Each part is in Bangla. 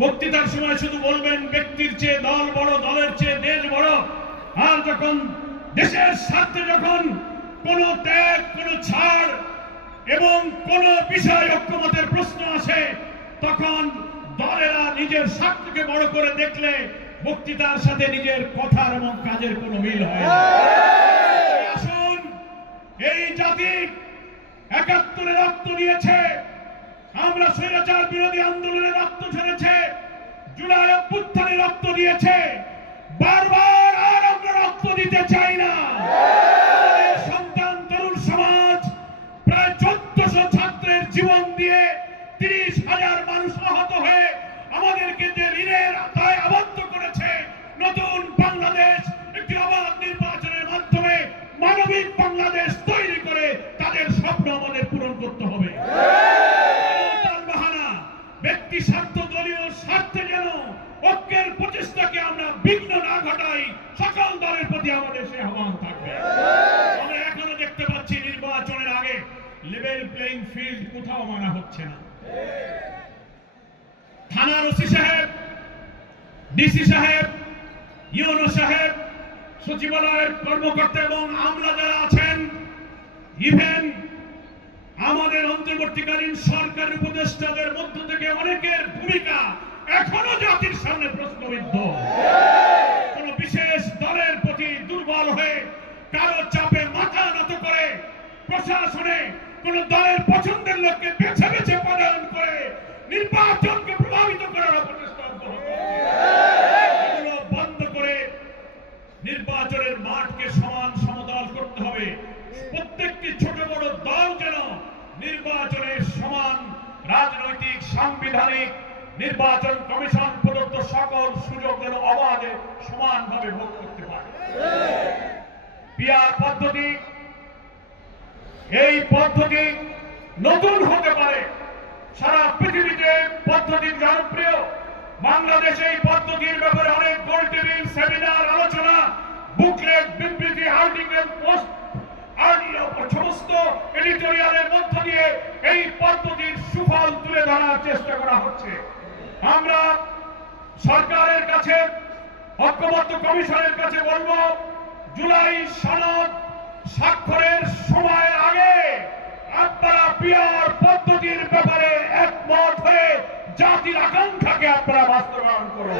বক্তৃতার সময় শুধু বলবেন ব্যক্তির চেয়ে দল বড়, দলের চেয়ে দেশ বড়। আর যখন দেশের স্বার্থে যখন কোনো ত্যাগ, কোনো ছাড় এবং কোন বিষয় ঐক্যমতের প্রশ্ন আসে, তখন দলেরা নিজের স্বার্থকে বড় করে দেখলে বক্তৃতার সাথে নিজের কথার এবং কাজের কোনো মিল হয় না। আসুন, এই জাতি ৭১ রক্ত দিয়েছে, আমরা স্বৈরাচার বিরোধী আন্দোলনে রক্ত ঝরেছে, জুলাই অভ্যুত্থানে রক্ত দিয়েছে, বারবার আর আমরা রক্ত দিতে চাই না। সন্তান তরুণ সমাজ প্রায় ১৪০০ ছাত্রের জীবন দিয়ে ৩০,০০০ মানুষ আহত হয়ে আমাদেরকে যে ঋণের আওতায় আবদ্ধ করেছে, নতুন বাংলাদেশ একটি অবাধ নির্বাচনের মাধ্যমে মানবিক বাংলাদেশ তৈরি করে তাদের স্বপ্ন আমাদের পূরণ করতে হবে। ব্যক্তি স্বার্থ, দলীয় স্বার্থে যেন ঐক্যের প্রচেষ্টাকে আমরা বিঘ্ন না ঘটাই, সকল দলের প্রতি আমাদের সে আহ্বান থাকবে। আমরা এখনো দেখতে পাচ্ছি নির্বাচনের আগে লেভেল প্লেইং ফিল্ড কোথাও মানা হচ্ছে না। থানার ওসি সাহেব, ডিসি সাহেব, ইউনো সাহেব, সচিবালয়ের কর্মকর্তা এবং আমলা যারা আছেন, ইভেন আমাদের অন্তর্বর্তীকালীন সরকার উপদেষ্টাদের মধ্য থেকে অনেকের ভূমিকা এখনো জাতির সামনে প্রশ্নবিদ্ধ। কোন বিশেষ দলের প্রতি দুর্বল হয়ে কারো চাপে মাথা নত করে প্রশাসনে কোন দলের পছন্দের লোককে বেছে বেছে পদায়ন করে নির্বাচনকে প্রভাবিত করার অপচেষ্টা এগুলো বন্ধ করে নির্বাচনের মাঠকে সমান সমতল করতে হবে। প্রত্যেকটি ছোট বড় দল যেন নির্বাচনের সমান রাজনৈতিক, সাংবিধানিক, নির্বাচন কমিশন প্রদত্ত সকল সুযোগ যেন অবাধে সমানভাবে ভোগ করতে পারে। পিআর পদ্ধতি, এই পদ্ধতি নতুন হতে পারে, সারা পৃথিবীতে পদ্ধতি জনপ্রিয়। বাংলাদেশে এই পদ্ধতির ব্যাপারে অনেক গোল টেবিল, সেমিনার, আলোচনা, বুকলেট, বিবৃতি, আর্টিকেল, পোস্ট সমস্ত এডিটোরিয়ালের মধ্য দিয়ে এই পদ্ধতির সুফল তুলে ধরার চেষ্টা করা হচ্ছে। আমরা সরকারের কাছে, ঐক্যমত্য কমিশনের কাছে বলবো, জুলাই সনদ স্বাক্ষরের সময়ের আগে আপনারা পিআর পদ্ধতির ব্যাপারে একমত হয়ে জাতির আকাঙ্ক্ষাকে আপনারা বাস্তবায়ন করুন।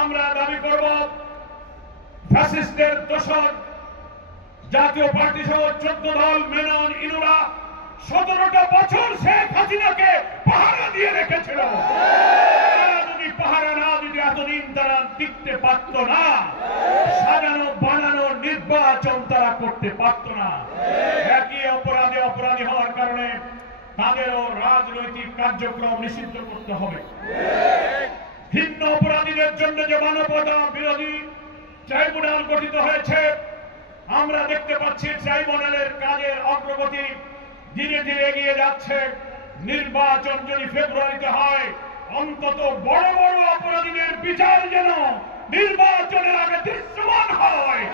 আমরা দাবি করব, ফ্যাসিস্টদের দোষর জাতীয় পার্টি সহ 14 দল, মেনন, ইনুরা 17টা বছর শেখ হাসিনাকে পাহারা দিয়ে রেখেছিল। যদি পাহারা না দিতে এতদিন তারা টিকতে পারত না, সাজানো বানানো নির্বাচন তারা করতে পারত না। একই অপরাধী হওয়ার কারণে তাদেরও রাজনৈতিক কার্যক্রম নিষিদ্ধ করতে হবে। ভিন্ন অপরাধীদের জন্য যে মানবতা বিরোধী ট্রাইব্যুনাল গঠিত হয়েছে, আমরা দেখতে পাচ্ছি ট্রাইব্যুনালের কাজের অগ্রগতি ধীরে ধীরে এগিয়ে যাচ্ছে। নির্বাচন যদি ফেব্রুয়ারিতে হয়, অন্তত বড় বড় অপরাধীদের বিচার যেন নির্বাচনের আগে দৃশ্যমান হয়।